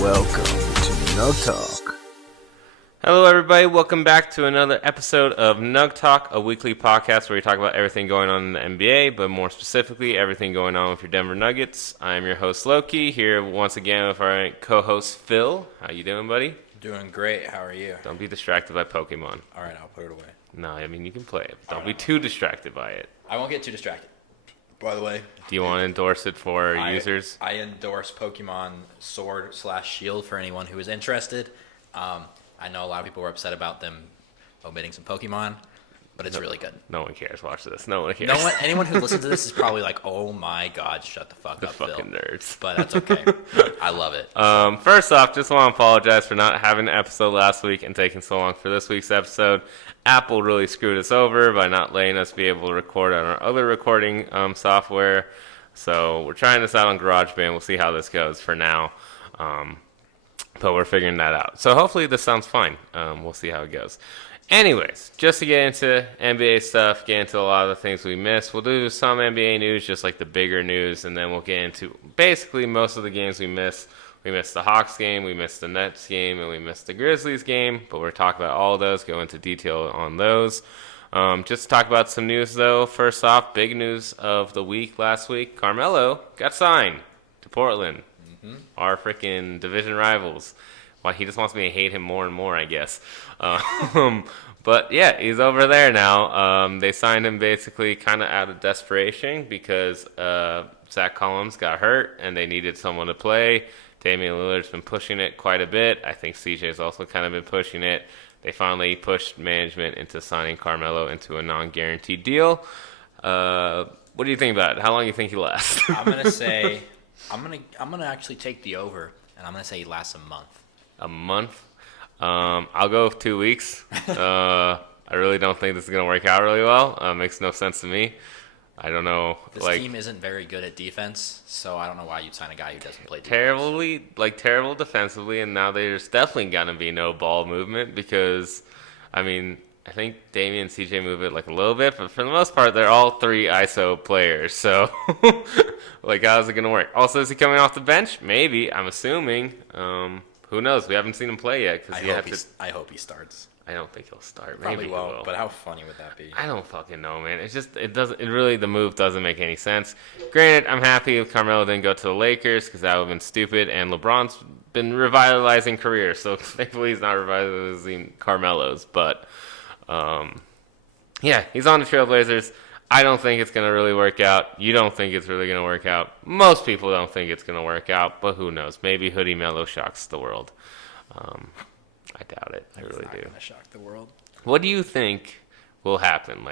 Welcome to Nugg Talk. Hello, everybody. Welcome back to another episode of Nugg Talk, a weekly podcast where we talk about everything going on in the NBA, but more specifically, everything going on with your Denver Nuggets. I'm your host, Loki, here once again with our co-host, Phil. How you doing, buddy? Doing great. How are you? Don't be distracted by Pokemon. All right, I'll put it away. No, I mean, you can play it. Don't be too distracted by it. I won't get too distracted. By the way, Do you want to endorse it for users? I endorse Pokemon Sword/Shield for anyone who is interested. I know a lot of people were upset about them omitting some Pokemon, but it's really good. No one cares. Watch this. No one cares. No one, anyone who listens to this is probably like, "Oh my God, shut the fuck up, fucking Phil." nerds. But that's okay. I love it. First off, just want to apologize for not having an episode last week and taking so long for this week's episode. Apple really screwed us over by not letting us be able to record on our other recording software. So we're trying this out on GarageBand. We'll see how this goes for now. But we're figuring that out. So hopefully this sounds fine. We'll see how it goes. Anyways, just to get into NBA stuff, get into a lot of the things we missed. We'll do some NBA news, just like the bigger news, and then we'll get into basically most of the games we missed. We missed the Hawks game, we missed the Nets game, and we missed the Grizzlies game. But we're talking about all of those, go into detail on those. Just to talk about some news, though. First off, big news of the week last week. Carmelo got signed to Portland. Our freaking division rivals. Well, he just wants me to hate him more and more, I guess. But yeah, he's over there now. They signed him basically kind of out of desperation because Zach Collins got hurt and they needed someone to play. Damian Lillard's been pushing it quite a bit. I think CJ's also kind of been pushing it. They finally pushed management into signing Carmelo into a non-guaranteed deal. What do you think about it? How long do you think he lasts? I'm gonna say, I'm gonna actually take the over, and I'm gonna say he lasts a month. A month? I'll go with 2 weeks. I really don't think this is going to work out really well. Makes no sense to me. I don't know. This team isn't very good at defense, so I don't know why you'd sign a guy who doesn't play defense. Terrible defensively, and now there's definitely going to be no ball movement because, I mean, I think Damian and CJ move it like a little bit, but for the most part, they're all three ISO players. So, how's it going to work? Also, is he coming off the bench? Maybe. I'm assuming. Who knows? We haven't seen him play yet. I hope he starts. I don't think he'll start. Probably Maybe he won't, will. but how funny would that be? I don't fucking know, man. The move doesn't make any sense. Granted, I'm happy if Carmelo didn't go to the Lakers because that would have been stupid, and LeBron's been revitalizing careers, so thankfully he's not revitalizing Carmelo's. But, yeah, he's on the Trailblazers. I don't think it's going to really work out. You don't think it's really going to work out. Most people don't think it's going to work out, but who knows? Maybe Hoodie Melo shocks the world. I doubt it. I really do. It's not going to shock the world. What do you think will happen,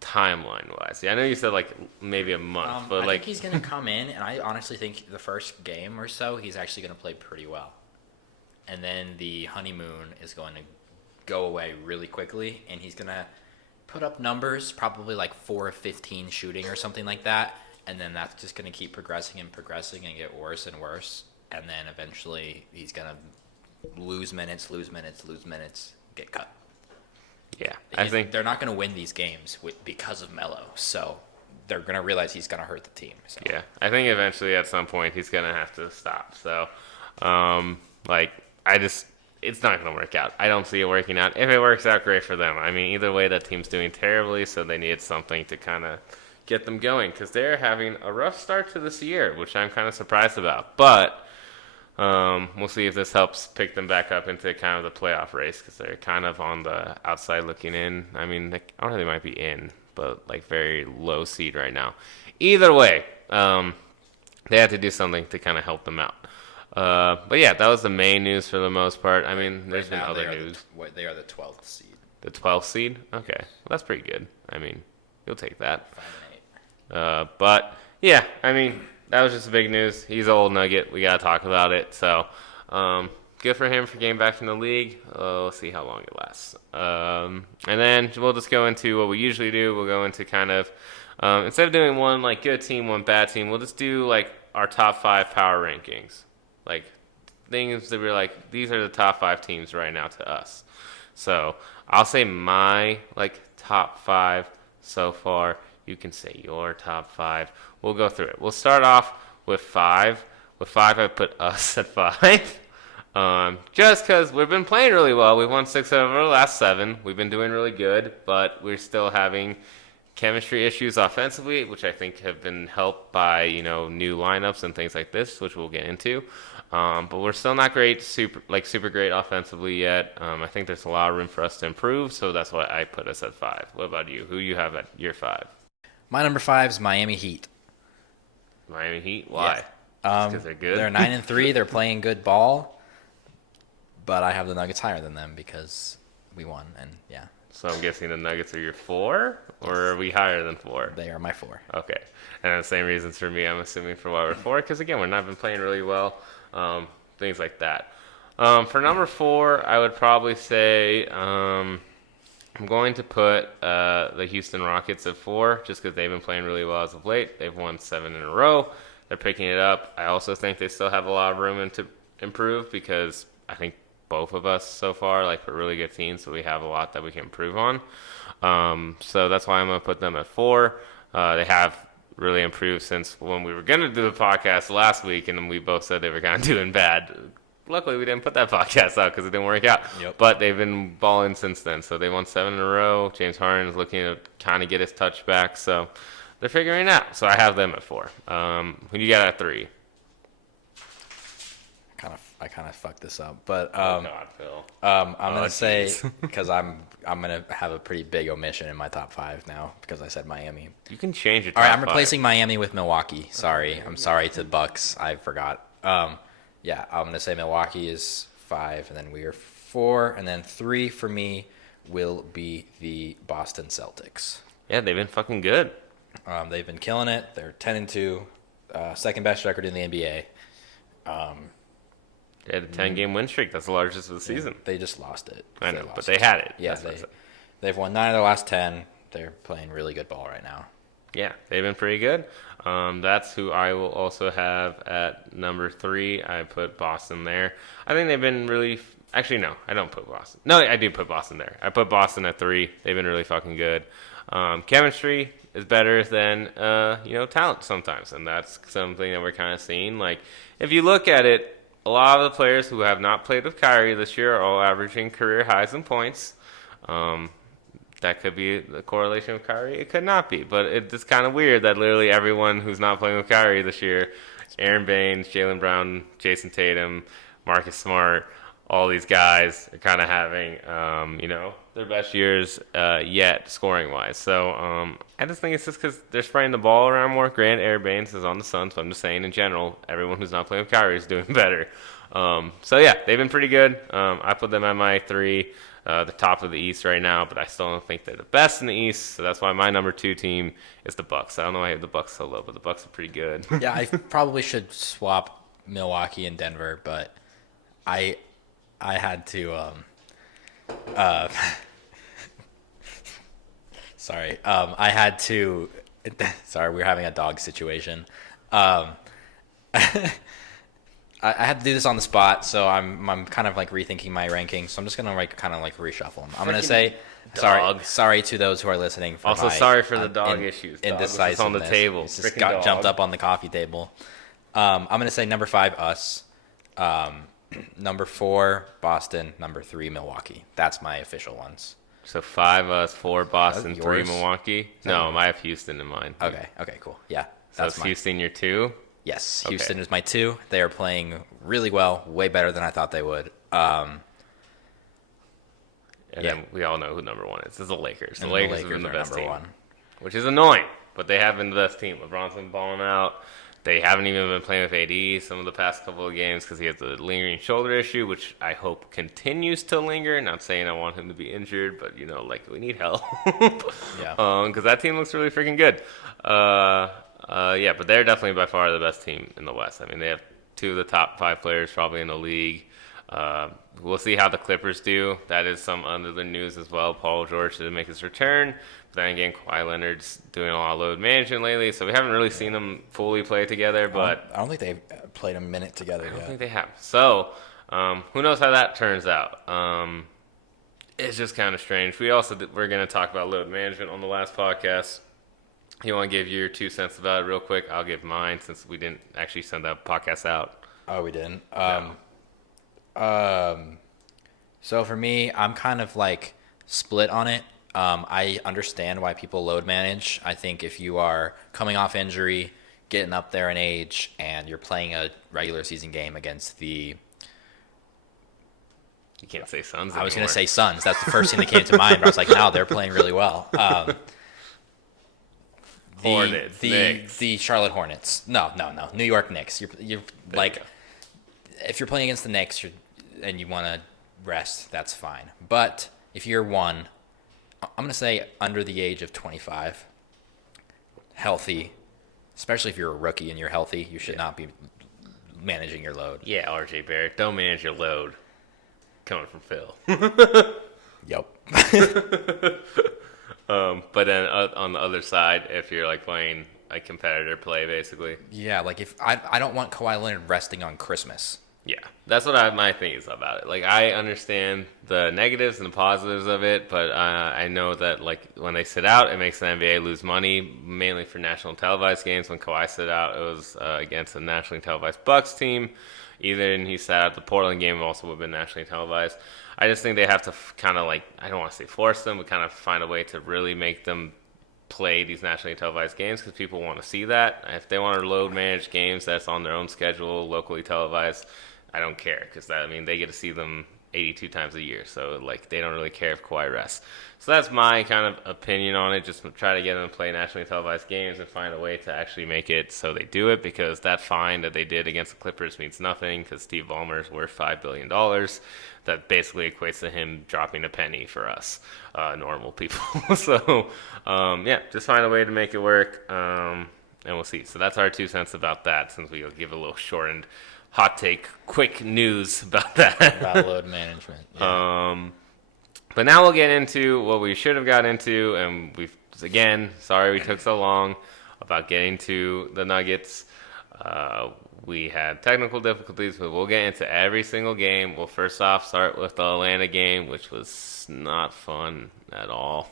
timeline-wise? Yeah, I know you said, maybe a month, but, I think he's going to come in, and I honestly think the first game or so, he's actually going to play pretty well. And then the honeymoon is going to go away really quickly, and he's going to put up numbers, probably 4 of 15 shooting or something like that, and then that's just going to keep progressing and get worse and worse, and then eventually he's going to lose minutes, get cut. Yeah, I think they're not going to win these games because of Melo, so they're going to realize he's going to hurt the team. So. Yeah, I think eventually at some point he's going to have to stop. So, it's not going to work out. I don't see it working out. If it works out, great for them. I mean, either way, that team's doing terribly, so they needed something to kind of get them going because they're having a rough start to this year, which I'm kind of surprised about. But we'll see if this helps pick them back up into kind of the playoff race because they're kind of on the outside looking in. I mean, I don't know, they might be in, but very low seed right now. Either way, they had to do something to kind of help them out. But yeah, that was the main news for the most part. I mean, there's been other news. They are the 12th seed. The 12th seed? Okay. Well, that's pretty good. I mean, you'll take that. 5-8. But yeah, I mean, that was just big news. He's an old Nugget. We got to talk about it. So, good for him for getting back in the league. We'll see how long it lasts. And then we'll just go into what we usually do. We'll go into kind of, instead of doing one good team, one bad team, we'll just do our top 5 power rankings. Things that we're these are the top 5 teams right now to us. So I'll say my top 5 so far. You can say your top 5. We'll go through it. We'll start off with 5 with 5, I put us at 5. Just because we've been playing really well. We've won 6 out of our last 7. We've been doing really good, but we're still having chemistry issues offensively, which I think have been helped by, new lineups and things like this, which we'll get into. But we're still not super great offensively yet. I think there's a lot of room for us to improve, so that's why I put us at 5. What about you? Who do you have at your 5? My number 5 is Miami Heat. Miami Heat? Why? Because they're good? They're 9-3. They're playing good ball, but I have the Nuggets higher than them because we won, and yeah. So I'm guessing the Nuggets are your 4, or are we higher than 4? They are my 4. Okay. And the same reasons for me, I'm assuming, for why we're 4, because, again, we've not been playing really well, things like that. For number 4, I would probably say I'm going to put the Houston Rockets at 4, just because they've been playing really well as of late. They've won 7 in a row. They're picking it up. I also think they still have a lot of room to improve, because I think both of us so far, we're really good teams, so we have a lot that we can improve on. So that's why I'm going to put them at 4. They have really improved since when we were going to do the podcast last week, and then we both said they were kind of doing bad. Luckily, we didn't put that podcast out because it didn't work out. Yep. But they've been balling since then. So they won 7 in a row. James Harden is looking to kind of get his touch back. So they're figuring it out. So I have them at 4. Who do you got at 3? I kind of fucked this up, but oh God, Phil. I'm gonna say, because I'm gonna have a pretty big omission in my top 5 now because I said Miami. You can change your top All right, I'm 5. replacing Miami with Milwaukee. Sorry, I'm sorry to Bucks. I forgot. Yeah, I'm gonna say Milwaukee is 5, and then we are 4, and then 3 for me will be the Boston Celtics. Yeah, they've been fucking good. They've been killing it. They're 10-2, second best record in the NBA. They had a 10-game win streak. That's the largest of the season. They just lost it. I know, but they had it. Yeah, they've won 9 of their last 10. They're playing really good ball right now. Yeah, they've been pretty good. That's who I will also have at number 3. I put Boston there. I think they've been really... Actually, no, I don't put Boston. No, I do put Boston there. I put Boston at 3. They've been really fucking good. Chemistry is better than, talent sometimes, and that's something that we're kind of seeing. If you look at it, a lot of the players who have not played with Kyrie this year are all averaging career highs in points. That could be the correlation with Kyrie. It could not be, but it's kind of weird that literally everyone who's not playing with Kyrie this year, Aaron Baines, Jaylen Brown, Jason Tatum, Marcus Smart, all these guys are kind of having, their best years yet scoring-wise. So I just think it's just because they're spraying the ball around more. Grant Aaron Baines is on the Suns, so I'm just saying in general, everyone who's not playing with Kyrie is doing better. So, yeah, they've been pretty good. I put them at my 3, the top of the East right now, but I still don't think they're the best in the East, so that's why my number 2 team is the Bucks. I don't know why I have the Bucks so low, but the Bucks are pretty good. Yeah, I probably should swap Milwaukee and Denver, but I had to sorry. I had to sorry, we're having a dog situation. I had to do this on the spot, so I'm kind of rethinking my rankings. So I'm just gonna reshuffle them. I'm gonna say sorry to those who are listening. Sorry for the dog issues. Indecisiveness on the table. It's just jumped up on the coffee table. I'm gonna say number 5 us. Number 4, Boston. Number 3, Milwaukee. That's my official ones. So 5 us, 4 Boston, 3 yours? Milwaukee. No, I have Houston in mind. Okay, cool. Yeah, So is Houston your 2? Yes, Okay. Houston is my 2. They are playing really well, way better than I thought they would. Then we all know who number 1 is. It's the Lakers. The And Lakers have been the are best number team, 1. which is annoying, but they have been the best team. LeBron's been balling out. They haven't even been playing with AD some of the past couple of games because he has the lingering shoulder issue, which I hope continues to linger. Not saying I want him to be injured, but, we need help. Yeah. Because that team looks really freaking good. But they're definitely by far the best team in the West. I mean, they have 2 of the top 5 players probably in the league. We'll see how the Clippers do. That is some under the news as well. Paul George did make his return. But then again, Kawhi Leonard's doing a lot of load management lately, so we haven't really seen them fully play together. But I don't think they've played a minute together I don't yet. think they have. So who knows how that turns out. It's just kind of strange. We're going to talk about load management on the last podcast. You want to give your 2 cents about it real quick? I'll give mine since we didn't actually send that podcast out. Oh, we didn't. No. So for me, I'm kind of like split on it. I understand why people load manage. I think if you are coming off injury, getting up there in age, and you're playing a regular season game against the... You can't say Suns I was going anymore. to say Suns. That's the first thing that came to mind. But I was like, no, they're playing really well. Hornets, Knicks. The Charlotte Hornets. No. New York Knicks. You're like, if you're playing against the Knicks and you want to rest, that's fine. But if you're one, I'm going to say under the age of 25, healthy, especially if you're a rookie and you're healthy, you should not be managing your load. Yeah, RJ Barrett, don't manage your load. Coming from Phil. Yep. But then on the other side, if you're like playing a competitor play, basically. Yeah, like if I don't want Kawhi Leonard resting on Christmas. Yeah, that's what my thing is about it. Like, I understand the negatives and the positives of it, but I know that, like, when they sit out, it makes the NBA lose money, mainly for national televised games. When Kawhi sit out, it was against a nationally televised Bucks team. Even he sat out the Portland game, also would have been nationally televised. I just think they have to kind of, like, I don't want to say force them, but kind of find a way to really make them play these nationally televised games because people want to see that. If they want to load manage games that's on their own schedule, locally televised, I don't care because they get to see them 82 times a year. So, like, they don't really care if Kawhi rests. So that's my kind of opinion on it. Just try to get them to play nationally televised games and find a way to actually make it so they do it, because that fine that they did against the Clippers means nothing because Steve Ballmer's worth $5 billion. That basically equates to him dropping a penny for us, normal people. So, just find a way to make it work, and we'll see. So that's our 2 cents about that, since we'll give a little shortened hot take, quick news about that. About load management. Yeah. But now we'll get into what we should have got into, and sorry we took so long about getting to the Nuggets. We had technical difficulties, but we'll get into every single game. We'll first off start with the Atlanta game, which was not fun at all.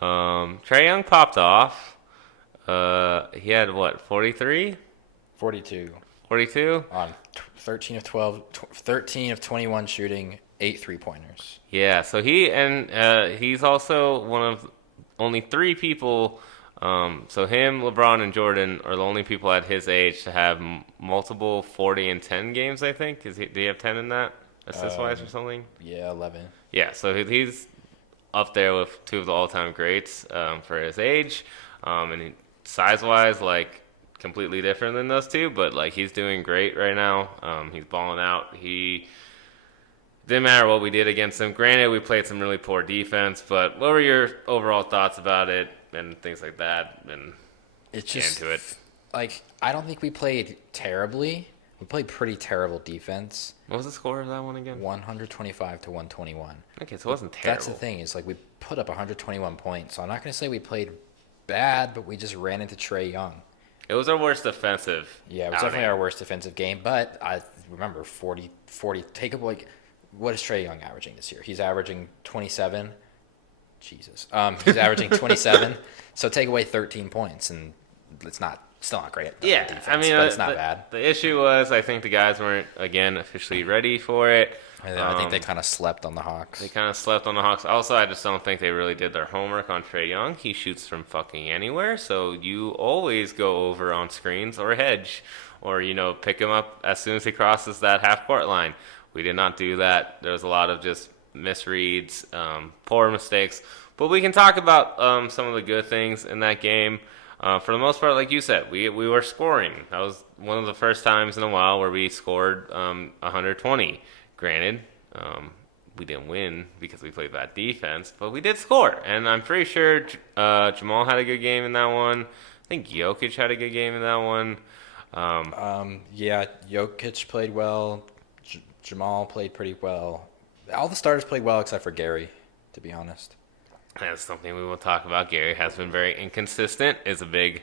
Trae Young popped off. He had, 43? 42. 42? On 13 of 21 shooting, 8 3-pointers. Yeah, so he's also one of only 3 people. So him, LeBron, and Jordan are the only people at his age to have multiple 40 and 10 games, I think. Do you have 10 in that, assist-wise or something? Yeah, 11. Yeah, so he's up there with 2 of the all-time greats for his age. And size-wise, like, completely different than those 2, but, like, he's doing great right now. He's balling out. Didn't matter what we did against him. Granted, we played some really poor defense, but what were your overall thoughts about it and things like that? And It's just into it. Like, I don't think we played terribly. We played pretty terrible defense. What was the score of that one again? 125 to 121. Okay, so it wasn't terrible. That's the thing, is like we put up 121 points. So I'm not going to say we played bad, but we just ran into Trae Young. It was our worst defensive. Yeah, it was definitely our worst defensive game. But I remember 40. Take up, like, what is Trae Young averaging this year? He's averaging 27. Jesus. He's averaging 27. So take away 13 points, and it's still not great. Yeah, defense, I mean, but it's not bad. The issue was, I think the guys weren't, again, officially ready for it. I think they kind of slept on the Hawks. They kind of slept on the Hawks. Also, I just don't think they really did their homework on Trae Young. He shoots from fucking anywhere, so you always go over on screens or hedge, or, pick him up as soon as he crosses that half-court line. We did not do that. There was a lot of just misreads, poor mistakes. But we can talk about some of the good things in that game. For the most part, like you said, we were scoring. That was one of the first times in a while where we scored 120. Granted, we didn't win because we played bad defense, but we did score. And I'm pretty sure Jamal had a good game in that one. I think Jokic had a good game in that one. Yeah, Jokic played well. Jamal played pretty well. All the starters played well except for Gary, to be honest. That's something we will talk about. Gary has been very inconsistent. Is a big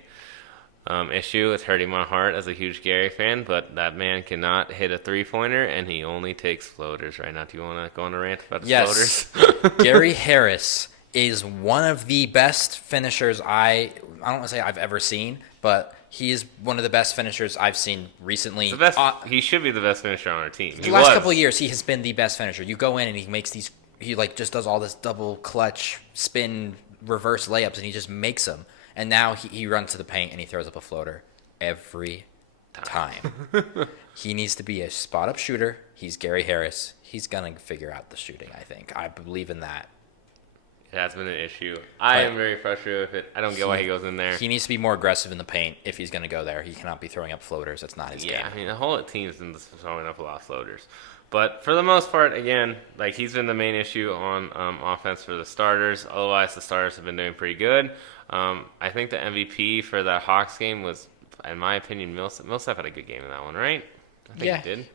issue. It's hurting my heart as a huge Gary fan, but that man cannot hit a three-pointer, and he only takes floaters right now. Do you want to go on a rant about his floaters? Gary Harris is one of the best finishers I don't want to say I've ever seen, but he is one of the best finishers I've seen recently. The best, he should be the best finisher on our team. The last couple of years, he has been the best finisher. You go in and he makes these, he like just does all this double clutch, spin, reverse layups, and he just makes them. And now he runs to the paint and he throws up a floater every time. He needs to be a spot-up shooter. He's Gary Harris. He's going to figure out the shooting, I think. I believe in that. It has been an issue. I am very frustrated with it. I don't get why he goes in there. He needs to be more aggressive in the paint if he's going to go there. He cannot be throwing up floaters. That's not his game. Yeah, I mean, the whole team's been throwing up a lot of floaters. But for the most part, again, like he's been the main issue on offense for the starters. Otherwise, the starters have been doing pretty good. I think the MVP for that Hawks game was, in my opinion, Millsap had a good game in that one, right? I think he did.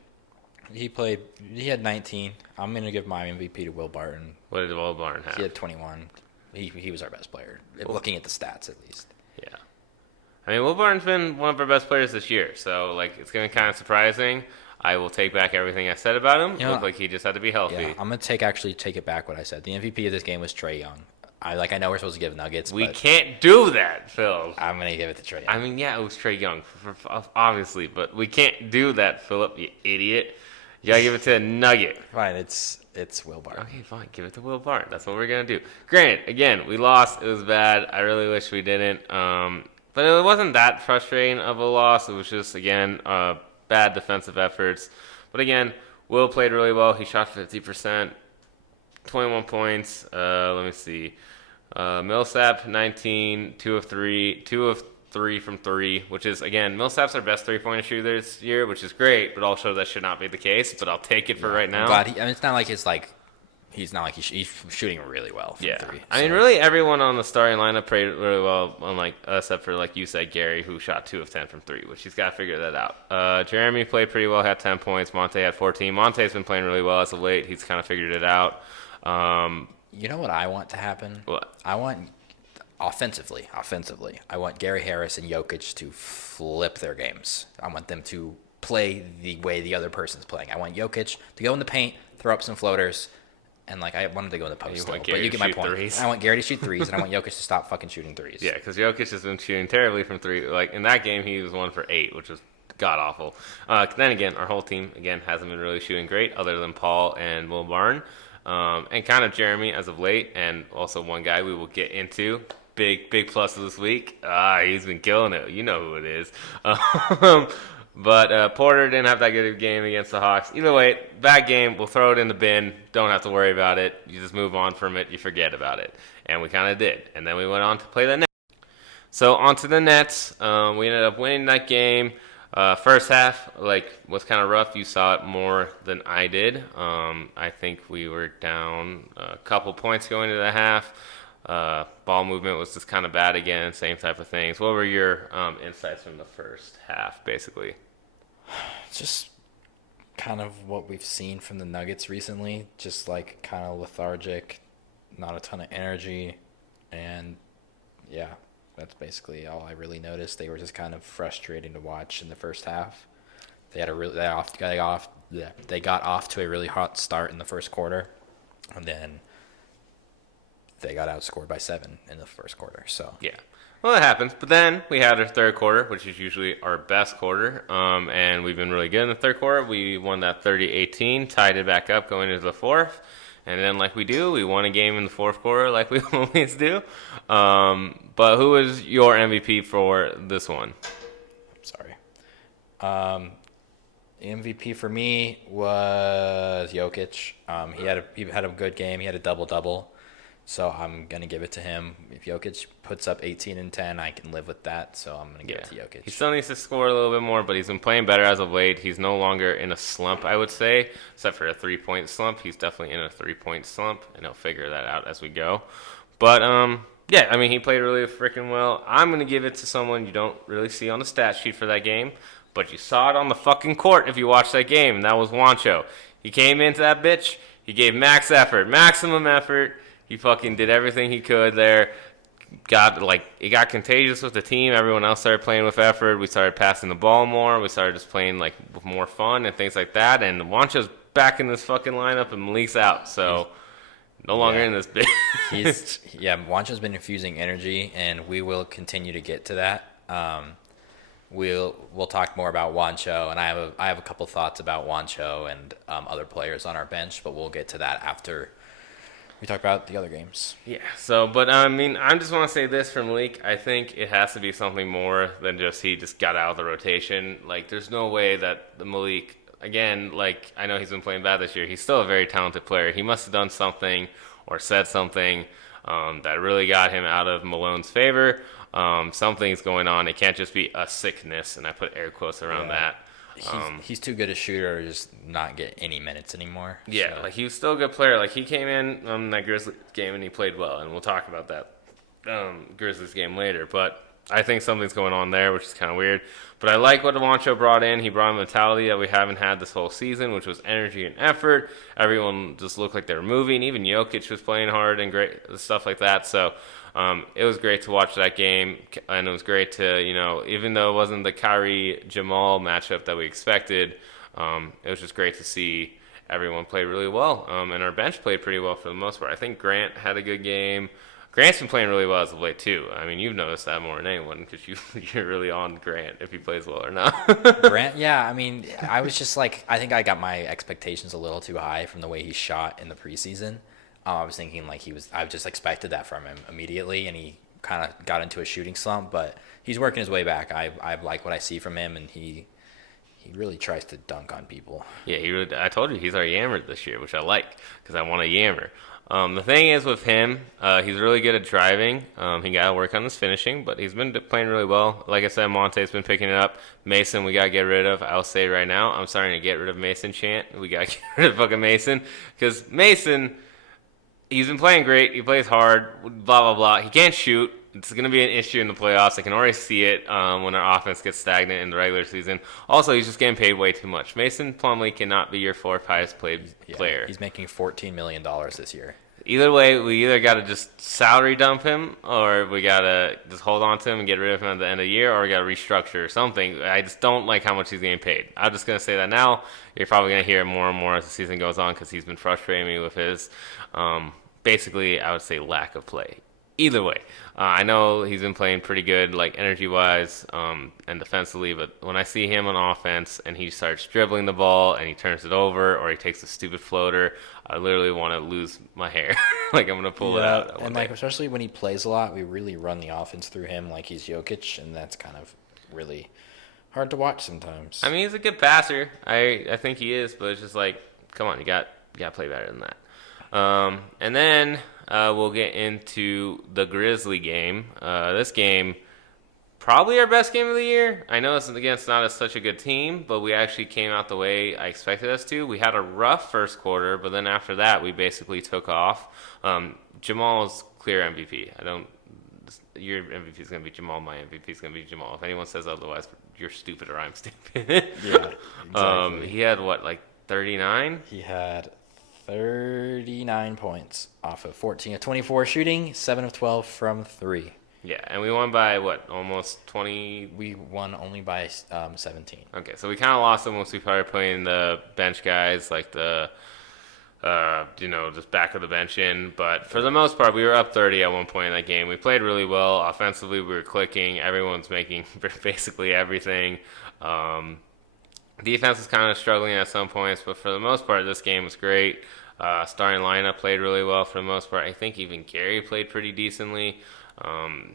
He had 19. I'm going to give my MVP to Will Barton. What did Will Barton have? He had 21. He was our best player, looking at the stats at least. Yeah. I mean, Will Barton's been one of our best players this year, so like it's going to be kind of surprising. I will take back everything I said about him. It looked like he just had to be healthy. Yeah, I'm going to take it back what I said. The MVP of this game was Trae Young. I know we're supposed to give Nuggets. We can't do that, Phil. I'm going to give it to Trae Young. I mean, yeah, it was Trae Young, obviously, but we can't do that, Philip, you idiot. You got to give it to a Nugget. Fine, it's Will Barton. Okay, fine. Give it to Will Barton. That's what we're going to do. Granted, again, we lost. It was bad. I really wish we didn't. But it wasn't that frustrating of a loss. It was just, again, bad defensive efforts. But again, Will played really well. He shot 50%, 21 points. Let me see. Millsap, 19, 2 of 3 from 3, which is, again, Millsap's our best three-pointer shooter this year, which is great, but also that should not be the case. But I'll take it for right now. I'm glad it's not like he's shooting really well from 3. I mean, really, everyone on the starting lineup played really well, unlike except for, like you said, Gary, who shot 2 of 10 from 3, which he's got to figure that out. Jeremy played pretty well, had 10 points. Monte had 14. Monte's been playing really well as of late. He's kind of figured it out. You know what I want to happen? What? I want offensively, I want Gary Harris and Jokic to flip their games. I want them to play the way the other person's playing. I want Jokic to go in the paint, throw up some floaters, and I want him to go in the post. But you get my point. Threes. I want Gary to shoot threes, and I want Jokic to stop fucking shooting threes. Yeah, because Jokic has been shooting terribly from 3. Like in that game, he was 1 for 8, which was god awful. Then again, our whole team hasn't been really shooting great, other than Paul and Will Barton. And kind of Jeremy as of late, and also one guy we will get into. Big plus this week. He's been killing it. You know who it is. But Porter didn't have that good of a game against the Hawks. Either way, bad game. We'll throw it in the bin. Don't have to worry about it. You just move on from it. You forget about it. And we kind of did. And then we went on to play the Nets. So on to the Nets. We ended up winning that game. First half, was kind of rough. You saw it more than I did. I think we were down a couple points going into the half. Ball movement was just kind of bad again, same type of things. What were your insights from the first half, basically? Just kind of what we've seen from the Nuggets recently. Just kind of lethargic, not a ton of energy, and yeah, that's basically all I really noticed. They were just kind of frustrating to watch in the first half. They got off to a really hot start in the first quarter, and then they got outscored by 7 in the first quarter. So yeah, well, that happens. But then we had our third quarter, which is usually our best quarter, and we've been really good in the third quarter. We won that 30-18, tied it back up going into the fourth, and then like we do, we won a game in the fourth quarter like we always do. But who was your MVP for this one? Sorry. The MVP for me was Jokic. He had a good game. He had a double-double. So I'm going to give it to him. If Jokic puts up 18 and 10, I can live with that. So I'm going to give it to Jokic. He still needs to score a little bit more, but he's been playing better as of late. He's no longer in a slump, I would say, except for a 3-point slump. He's definitely in a 3-point slump, and he'll figure that out as we go. But, yeah, I mean, he played really freaking well. I'm going to give it to someone you don't really see on the stat sheet for that game, but you saw it on the fucking court if you watched that game, and that was Juancho. He came into that bitch. He gave maximum effort. He fucking did everything he could there. It got contagious with the team. Everyone else started playing with effort. We started passing the ball more. We started just playing with more fun and things like that. And Juancho's back in this fucking lineup and Malik's out. So No longer in this bitch. Juancho's been infusing energy, and we will continue to get to that. We'll talk more about Juancho, and I have a couple thoughts about Juancho and other players on our bench, but we'll get to that after we talk about the other games. Yeah. So, but I mean, I just want to say this for Malik. I think it has to be something more than just he just got out of the rotation. Like, there's no way that the Malik. Again, like, I know he's been playing bad this year. He's still a very talented player. He must have done something or said something that really got him out of Malone's favor. Something's going on. It can't just be a sickness, and I put air quotes around that. He's too good a shooter to just not get any minutes anymore. Yeah, so. like, he was still a good player. Like, he came in on that Grizzlies game, and he played well, and we'll talk about that Grizzlies game later. But I think something's going on there, which is kind of weird. But I like what Juancho brought in. He brought a mentality that we haven't had this whole season, which was energy and effort. Everyone just looked like they were moving. Even Jokic was playing hard and great stuff like that. So it was great to watch that game, and it was great to, even though it wasn't the Kyrie Jamal matchup that we expected, it was just great to see everyone play really well. And our bench played pretty well for the most part. I think Grant had a good game. Grant's been playing really well as of late, too. I mean, you've noticed that more than anyone because you're really on Grant if he plays well or not. Grant, yeah. I mean, I was just like, I think I got my expectations a little too high from the way he shot in the preseason. I was thinking like I just expected that from him immediately, and he kind of got into a shooting slump, but he's working his way back. I like what I see from him, and he really tries to dunk on people. Yeah, I told you he's our yammer this year, which I like because I want a yammer. The thing is with him, he's really good at driving. He got to work on his finishing, but he's been playing really well. Like I said, Monte's been picking it up. Mason, we got to get rid of. I'll say right now, I'm starting to get rid of Mason chant. We got to get rid of fucking Mason because Mason, he's been playing great. He plays hard, blah, blah, blah. He can't shoot. It's going to be an issue in the playoffs. I can already see it when our offense gets stagnant in the regular season. Also, he's just getting paid way too much. Mason Plumlee cannot be your fourth highest paid player. He's making $14 million this year. Either way, we either got to just salary dump him, or we got to just hold on to him and get rid of him at the end of the year, or we got to restructure or something. I just don't like how much he's getting paid. I'm just going to say that now. You're probably going to hear more and more as the season goes on because he's been frustrating me with his, basically, I would say, lack of play. Either way, I know he's been playing pretty good, like energy-wise and defensively, but when I see him on offense and he starts dribbling the ball and he turns it over or he takes a stupid floater, I literally want to lose my hair. Like, I'm going to pull it out. And, like, especially when he plays a lot, we really run the offense through him like he's Jokic, and that's kind of really hard to watch sometimes. I mean, he's a good passer. I think he is, but it's just like, come on, you got to play better than that. And then we'll get into the Grizzly game. This game, probably our best game of the year. I know it's against not such a good team, but we actually came out the way I expected us to. We had a rough first quarter, but then after that, we basically took off. Jamal's clear MVP. Your MVP is going to be Jamal. My MVP is going to be Jamal. If anyone says otherwise, you're stupid or I'm stupid. Yeah, exactly. He had, 39? He had 39 points off of 14 of 24 shooting, 7 of 12 from 3. Yeah, and we won by, almost 20? We won only by 17. Okay, so we kind of lost them once we started playing the bench guys, like the, just back of the bench in. But for the most part, we were up 30 at one point in that game. We played really well. Offensively, we were clicking. Everyone's making basically everything. Defense is kind of struggling at some points, but for the most part, this game was great. Starting lineup played really well for the most part. I think even Gary played pretty decently.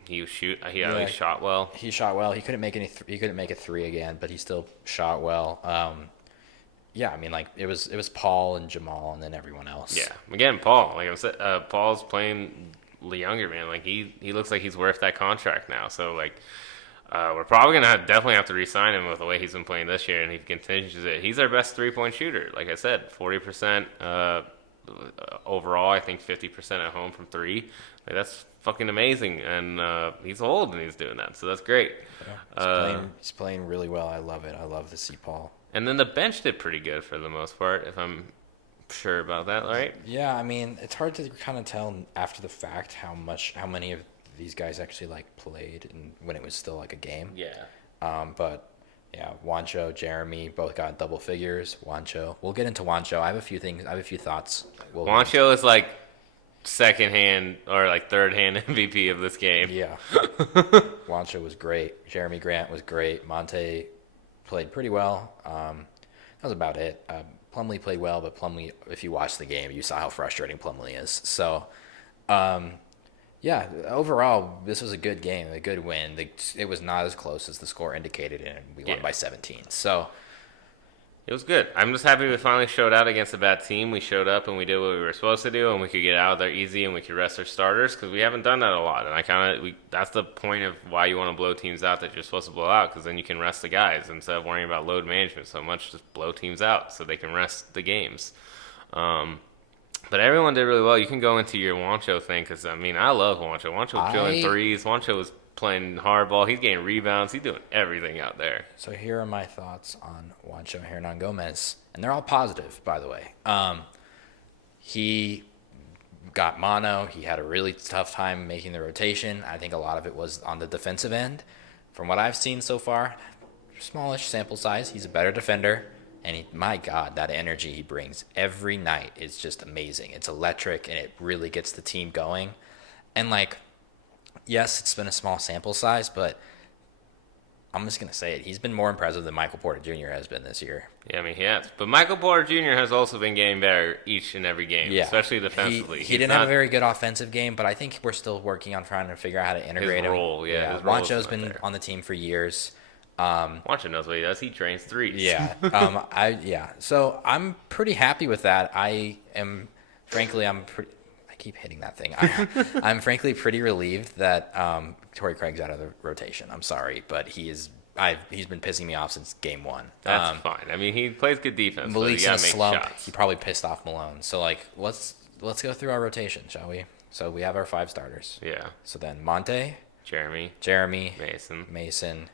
He at least shot well. He shot well. He couldn't make he couldn't make a 3 again, but he still shot well. I mean, it was Paul and Jamal, and then everyone else. Yeah, again, Paul. Like I said, Paul's playing the younger man. Like he looks like he's worth that contract now. So we're probably going to definitely have to re-sign him with the way he's been playing this year, and he continues it. He's our best three-point shooter. Like I said, 40% overall. I think 50% at home from 3. That's fucking amazing, and he's old and he's doing that, so that's great. Yeah, he's playing really well. I love it. I love to see Paul. And then the bench did pretty good for the most part, if I'm sure about that, right? Yeah, I mean, it's hard to kind of tell after the fact how many of these guys actually played and when it was still a game. Yeah. But yeah, Juancho, Jeremy both got double figures. Juancho, we'll get into Juancho. I have a few thoughts. Juancho is second-hand or like third-hand MVP of this game. Yeah. Juancho was great. Jeremy Grant was great. Monte played pretty well. That was about it. Plumlee played well, but Plumlee, if you watched the game, you saw how frustrating Plumlee is. So, yeah, overall, this was a good game, a good win. It was not as close as the score indicated, and we won by 17. So it was good. I'm just happy we finally showed out against a bad team. We showed up and we did what we were supposed to do, and we could get out of there easy and we could rest our starters because we haven't done that a lot. And that's the point of why you want to blow teams out that you're supposed to blow out, because then you can rest the guys instead of worrying about load management so much. Just blow teams out so they can rest the games. But everyone did really well. You can go into your Juancho thing because, I mean, I love Juancho. Juancho was drilling threes. Juancho was playing hardball. He's getting rebounds. He's doing everything out there. So here are my thoughts on Juancho Hernan-Gomez, and they're all positive, by the way. He got mono. He had a really tough time making the rotation. I think a lot of it was on the defensive end. From what I've seen so far, smallish sample size, he's a better defender. And my God, that energy he brings every night is just amazing. It's electric, and it really gets the team going. And, like, yes, it's been a small sample size, but I'm just going to say it. He's been more impressive than Michael Porter Jr. has been this year. Yeah, I mean, he has. But Michael Porter Jr. has also been getting better each and every game, especially defensively. He didn't have a very good offensive game, but I think we're still working on trying to figure out how to integrate his role, him. His role Juancho's been on the team for years. Juancho knows what he does. He trains threes. Yeah. So I'm pretty happy with that. I keep hitting that thing. I'm frankly pretty relieved that Torrey Craig's out of the rotation. I'm sorry, but he's been pissing me off since game one. That's fine. I mean, he plays good defense. Malik's in a slump. Shots. He probably pissed off Malone. So let's go through our rotation, shall we? So we have our 5 starters. Yeah. So then Monte, Jeremy, Mason.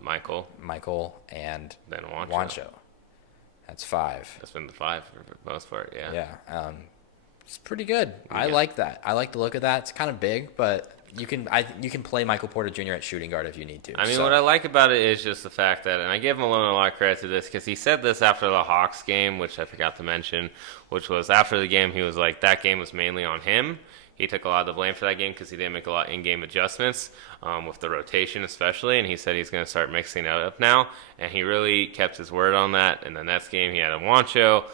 Michael, and then Juancho. That's 5. That's been the 5 for the most part, yeah. Yeah, it's pretty good. I like that. I like the look of that. It's kind of big, but you can play Michael Porter Jr. at shooting guard if you need to. I mean, what I like about it is just the fact that, and I give Malone a lot of credit to this because he said this after the Hawks game, which I forgot to mention, which was after the game, he was like, that game was mainly on him. He took a lot of the blame for that game because he didn't make a lot of in-game adjustments with the rotation especially, and he said he's going to start mixing it up now, and he really kept his word on that. In the next game, he had a Juancho.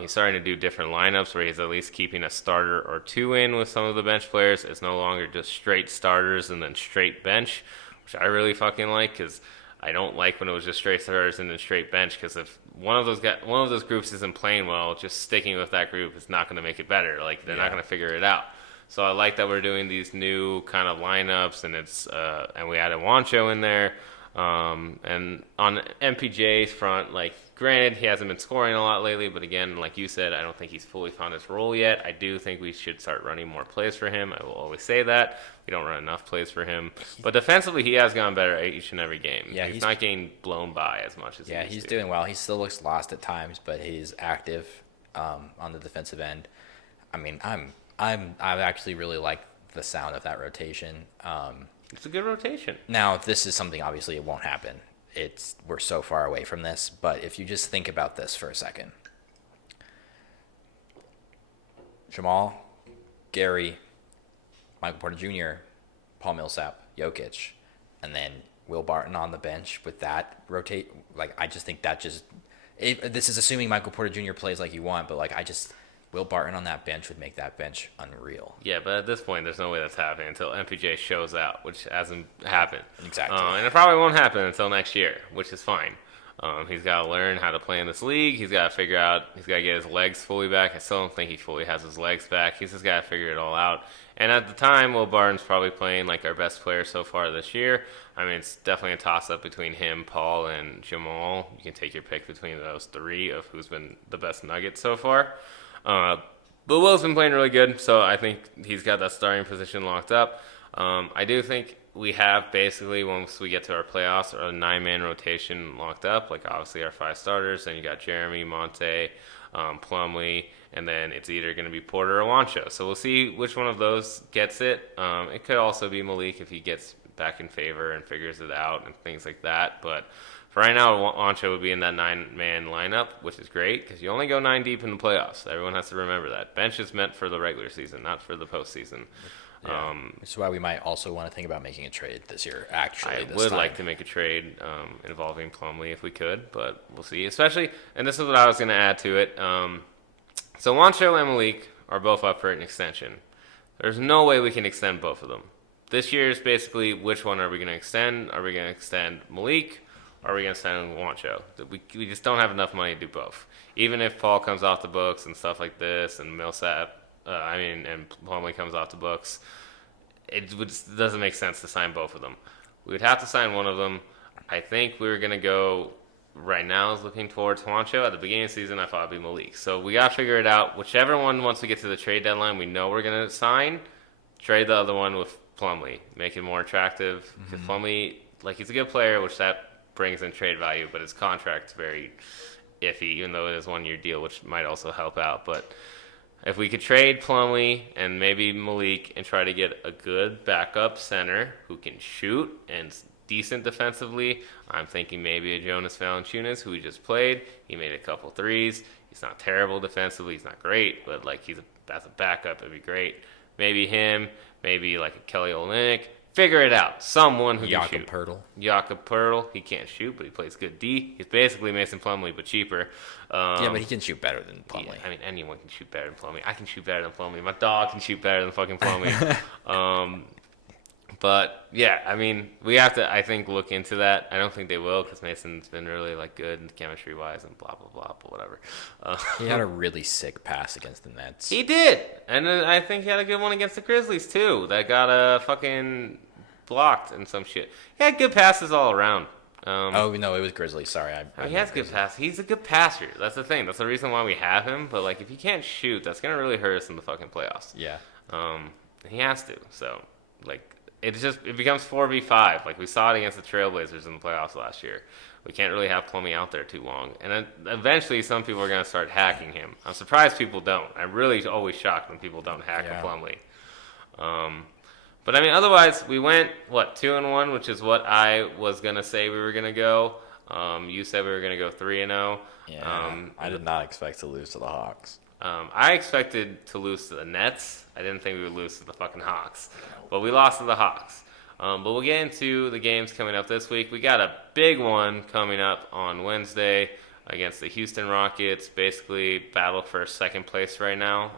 He's starting to do different lineups where he's at least keeping a starter or 2 in with some of the bench players. It's no longer just straight starters and then straight bench, which I really fucking like because I don't like when it was just straight starters and then straight bench because if one of those groups isn't playing well, just sticking with that group is not going to make it better. Like, they're not going to figure it out. So I like that we're doing these new kind of lineups, and and we added Juancho in there. And on MPJ's front, like, granted, he hasn't been scoring a lot lately, but again, like you said, I don't think he's fully found his role yet. I do think we should start running more plays for him. I will always say that. We don't run enough plays for him. But defensively, he has gone better each and every game. Yeah, he's not getting blown by as much as he used to. He's doing well. He still looks lost at times, but he's active on the defensive end. I mean, I actually really like the sound of that rotation. It's a good rotation. Now, this is something, obviously, it won't happen. We're so far away from this, but if you just think about this for a second. Jamal, Gary, Michael Porter Jr., Paul Millsap, Jokic, and then Will Barton on the bench with that rotate. Like, I just think that this is assuming Michael Porter Jr. plays like you want, but Will Barton on that bench would make that bench unreal. Yeah, but at this point, there's no way that's happening until MPJ shows out, which hasn't happened. Exactly. And it probably won't happen until next year, which is fine. He's got to learn how to play in this league. He's got to get his legs fully back. I still don't think he fully has his legs back. He's just got to figure it all out. And at the time, Will Barton's probably playing like our best player so far this year. I mean, it's definitely a toss-up between him, Paul, and Jamal. You can take your pick between those 3 of who's been the best Nugget so far. But Will's been playing really good, so I think he's got that starting position locked up. I do think we have basically, once we get to our playoffs, a 9-man rotation locked up. Like, obviously, our 5 starters. Then you got Jeremy, Monte, Plumlee, and then it's either going to be Porter or Juancho. So we'll see which one of those gets it. It could also be Malik if he gets back in favor and figures it out and things like that. But For right now, Juancho would be in that 9-man lineup, which is great because you only go 9 deep in the playoffs. Everyone has to remember that. Bench is meant for the regular season, not for the postseason. Yeah. Which is why we might also want to think about making a trade this year, actually. I would like to make a trade involving Plumlee if we could, but we'll see. Especially, and this is what I was going to add to it. So Juancho and Malik are both up for an extension. There's no way we can extend both of them. This year is basically which one are we going to extend? Are we going to extend Malik? Or are we going to extend Juancho? We just don't have enough money to do both. Even if Paul comes off the books and stuff like this, and Millsap, and Plumlee comes off the books, doesn't make sense to sign both of them. We would have to sign one of them. I think we were going to go, right now is looking towards Juancho. At the beginning of the season, I thought it'd be Malik. So we got to figure it out. Whichever one, once we get to the trade deadline, we know we're going to sign, trade the other one with Plumlee. Make it more attractive. Because Plumlee, he's a good player, which that brings in trade value, but his contract's very iffy, even though it is a 1-year deal, which might also help out. But if we could trade Plumlee and maybe Malik and try to get a good backup center who can shoot and decent defensively, I'm thinking maybe a Jonas Valanciunas, who we just played. He made a couple threes. He's not terrible defensively. He's not great, but as a backup, it'd be great. Maybe him, maybe a Kelly Olynyk. Figure it out. Someone who can shoot. Jakob Poeltl. He can't shoot, but he plays good D. He's basically Mason Plumlee, but cheaper. Yeah, but he can shoot better than Plumlee. Yeah, anyone can shoot better than Plumlee. I can shoot better than Plumlee. My dog can shoot better than fucking Plumlee. But yeah, we have to, I think, look into that. I don't think they will because Mason's been really good chemistry wise and blah blah blah, but whatever. He had a really sick pass against the Nets. He did, and I think he had a good one against the Grizzlies too. That got fucking blocked and some shit. He had good passes all around. No, it was Grizzlies. Sorry, he has good passes. He's a good passer. That's the thing. That's the reason why we have him. But if he can't shoot, that's gonna really hurt us in the fucking playoffs. Yeah. He has to. So it becomes 4v5. We saw it against the Trailblazers in the playoffs last year. We can't really have Plumlee out there too long. And then eventually some people are going to start hacking him. I'm surprised people don't. I'm really always shocked when people don't hack a Plumlee. But otherwise we went, 2-1, which is what I was going to say we were going to go. You said we were going to go 3-0. Yeah, I did not expect to lose to the Hawks. I expected to lose to the Nets. I didn't think we would lose to the fucking Hawks. But we lost to the Hawks. But we'll get into the games coming up this week. We got a big one coming up on Wednesday against the Houston Rockets. Basically, battle for second place right now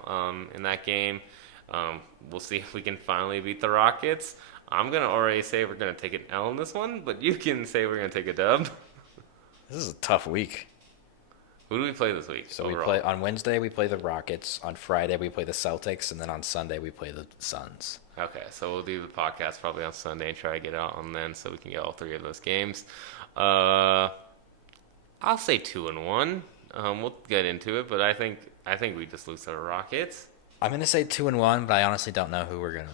in that game. We'll see if we can finally beat the Rockets. I'm going to already say we're going to take an L in this one, but you can say we're going to take a dub. This is a tough week. Who do we play this week? So overall? We play on Wednesday. We play the Rockets. On Friday we play the Celtics, and then on Sunday we play the Suns. Okay, so we'll do the podcast probably on Sunday and try to get out on then, so we can get all three of those games. I'll say 2-1. We'll get into it, but I think we just lose to the Rockets. I'm gonna say 2-1, but I honestly don't know who we're gonna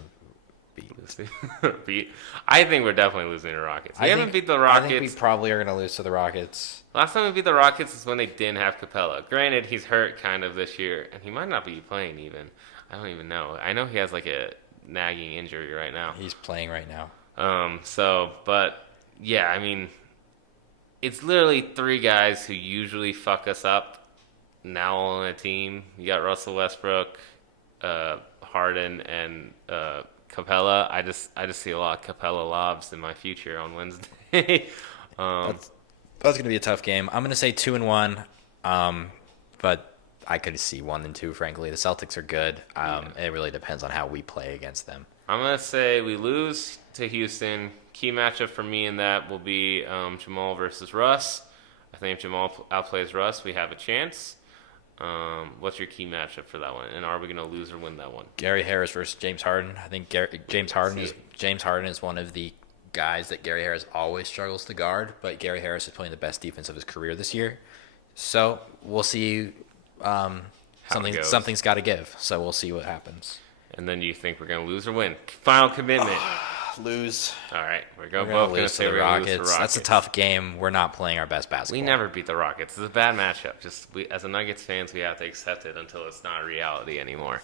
beat. I think we're definitely losing to the Rockets. We haven't beat the Rockets. I think we probably are gonna lose to the Rockets. Last time we beat the Rockets is when they didn't have Capella. Granted, he's hurt kind of this year, and he might not be playing even. I don't even know. I know he has a nagging injury right now. He's playing right now. But yeah, it's literally three guys who usually fuck us up now on a team. You got Russell Westbrook, Harden, and Capella. I just see a lot of Capella lobs in my future on Wednesday. That's going to be a tough game. I'm going to say 2-1, but I could see 1-2, frankly. The Celtics are good. It really depends on how we play against them. I'm going to say we lose to Houston. Key matchup for me in that will be Jamal versus Russ. I think if Jamal outplays Russ, we have a chance. What's your key matchup for that one? And are we going to lose or win that one? Gary Harris versus James Harden. I think James Harden is one of the guys that Gary Harris always struggles to guard, but Gary Harris is playing the best defense of his career this year. So we'll see. Something's got to give. So we'll see what happens. And then you think we're going to lose or win? Final commitment. Lose. All right. We're both going to say we're going to lose to the Rockets. That's a tough game. We're not playing our best basketball. We never beat the Rockets. It's a bad matchup. As a Nuggets fans, we have to accept it until it's not reality anymore.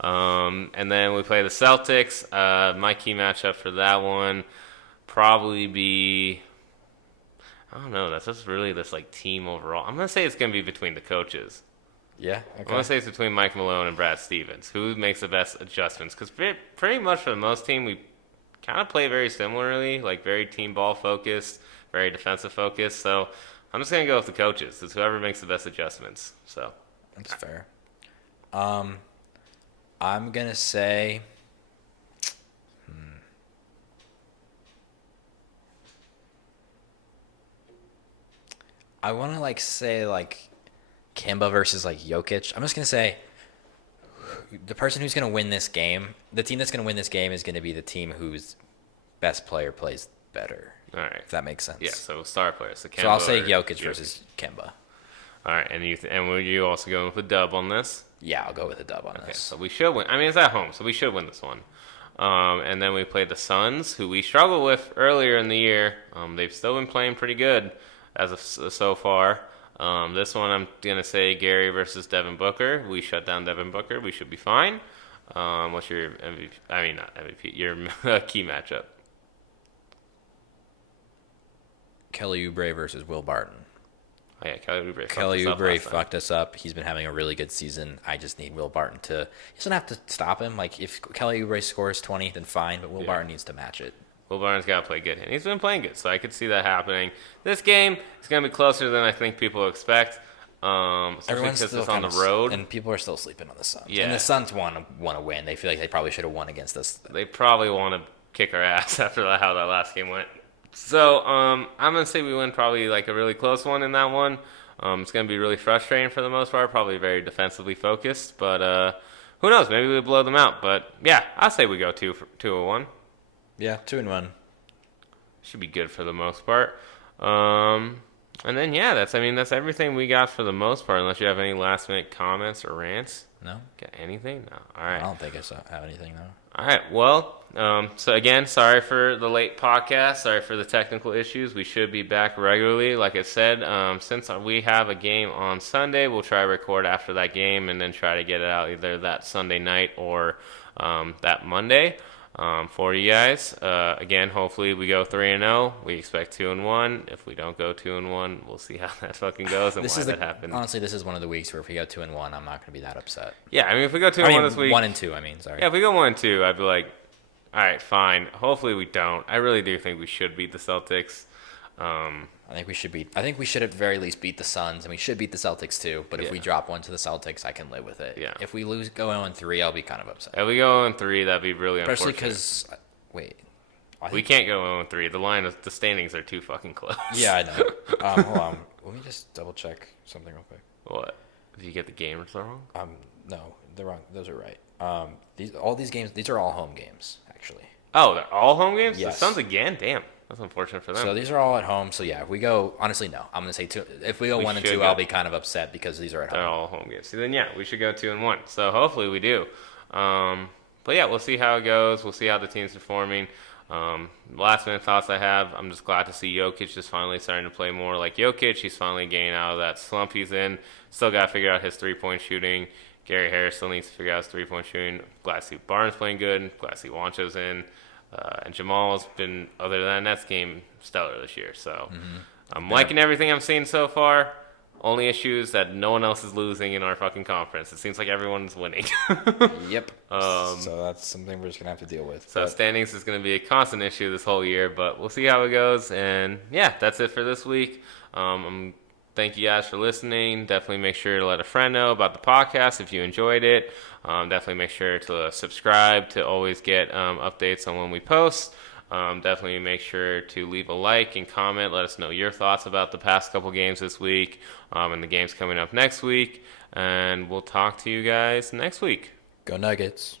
And then we play the Celtics. My key matchup for that one probably be... I don't know. That's just really this like team overall. I'm gonna say it's gonna be between the coaches. Yeah. I'm gonna say it's between Mike Malone and Brad Stevens. Who makes the best adjustments? Because pretty much for the most team, we kind of play very similarly, like very team ball focused, very defensive focused. So I'm just gonna go with the coaches. It's whoever makes the best adjustments. So That's fair. I'm gonna say. I want to say Kemba versus Jokic. I'm just gonna say the person who's gonna win this game, the team that's gonna win this game is gonna be the team whose best player plays better. all right, If that makes sense. yeah. So star players. So, So I'll say or Jokic versus Kemba. All right, and and will you also go with a dub on this? Yeah, I'll go with a dub on Okay, this. so we should win. I mean, it's at home, so we should win this one. And then we played the Suns, who we struggled with earlier in the year. They've still been playing pretty good as of so far. This one, I'm gonna say Gary versus Devin Booker. We shut down Devin Booker. We should be fine. What's your MVP? I mean, not MVP. Your key matchup. Kelly Oubre versus Will Barton. Oh yeah, Kelly Oubre. Kelly Oubre fucked us up. He's been having a really good season. I just need Will Barton to. He doesn't have to stop him. If Kelly Oubre scores 20, then fine. But Will Barton needs to match it. Will Barton's got to play good, and he's been playing good, so I could see that happening. This game is going to be closer than I think people expect, especially Everyone's because still it's on the kinda road. and people are still sleeping on the Suns. Yeah. And the Suns want to win. They feel like they probably should have won against us. They probably want to kick our ass after how that last game went. So I'm going to say we win probably a really close one in that one. It's going to be really frustrating for the most part, probably very defensively focused, but who knows? Maybe we blow them out. But yeah, I'll say we go 2-1. Yeah, 2-1. Should be good for the most part. And then yeah, that's everything we got for the most part. Unless you have any last minute comments or rants. No? Got anything? No. All right. I don't think I have anything, though. All right. Well, so again, sorry for the late podcast. Sorry for the technical issues. We should be back regularly. Like I said, since we have a game on Sunday, we'll try to record after that game and then try to get it out either that Sunday night or that Monday for you guys. Again, hopefully we go 3-0. We expect 2-1. If we don't go 2-1, we'll see how that fucking goes and why that happened. Honestly, this is one of the weeks where if we go 2-1, I'm not going to be that upset. Yeah, I mean, if we go 2-1 this week, 1-2. I mean, sorry. yeah, if we go 1-2, I'd be like, all right, fine. Hopefully we don't. I really do think we should beat the Celtics. I think we should at the very least beat the Suns, and we should beat the Celtics too. But if we drop one to the Celtics, I can live with it. Yeah. If we go 0-3, I'll be kind of upset. If we go 0-3, that'd be really Especially unfortunate. because We can't go 0-3. The standings are too fucking close. Yeah, I know. Hold on. Let me just double check something real quick. What? Did you get the gamers wrong? No, they're wrong. Those are right. These games, these are all home games, actually. Oh, they're all home games? Yes. The Suns again? Damn. That's unfortunate for them. So these are all at home. So yeah, if we go, honestly, no. I'm gonna say 2. If we go 1-2, I'll be kind of upset because these are at They're home. all home games. So then, yeah, we should go 2-1. So hopefully we do. But yeah, we'll see how it goes. We'll see how the team's performing. Last minute thoughts I have, I'm just glad to see Jokic just finally starting to play more like Jokic. He's finally getting out of that slump he's in. Still got to figure out his 3-point shooting. Gary Harris still needs to figure out his 3-point shooting. Glad to see Barnes playing good. Glad to see Juancho's in. And Jamal has been, other than that Nets game, stellar this year. So I'm liking everything I'm seeing so far. Only issues that no one else is losing in our fucking conference. It seems like everyone's winning. Yep. So that's something we're just gonna have to deal with. So standings is going to be a constant issue this whole year, but we'll see how it goes. And yeah, that's it for this week. Thank you guys for listening. Definitely make sure to let a friend know about the podcast if you enjoyed it. Definitely make sure to subscribe to always get updates on when we post. Definitely make sure to leave a like and comment. Let us know your thoughts about the past couple games this week and the games coming up next week. And we'll talk to you guys next week. Go Nuggets.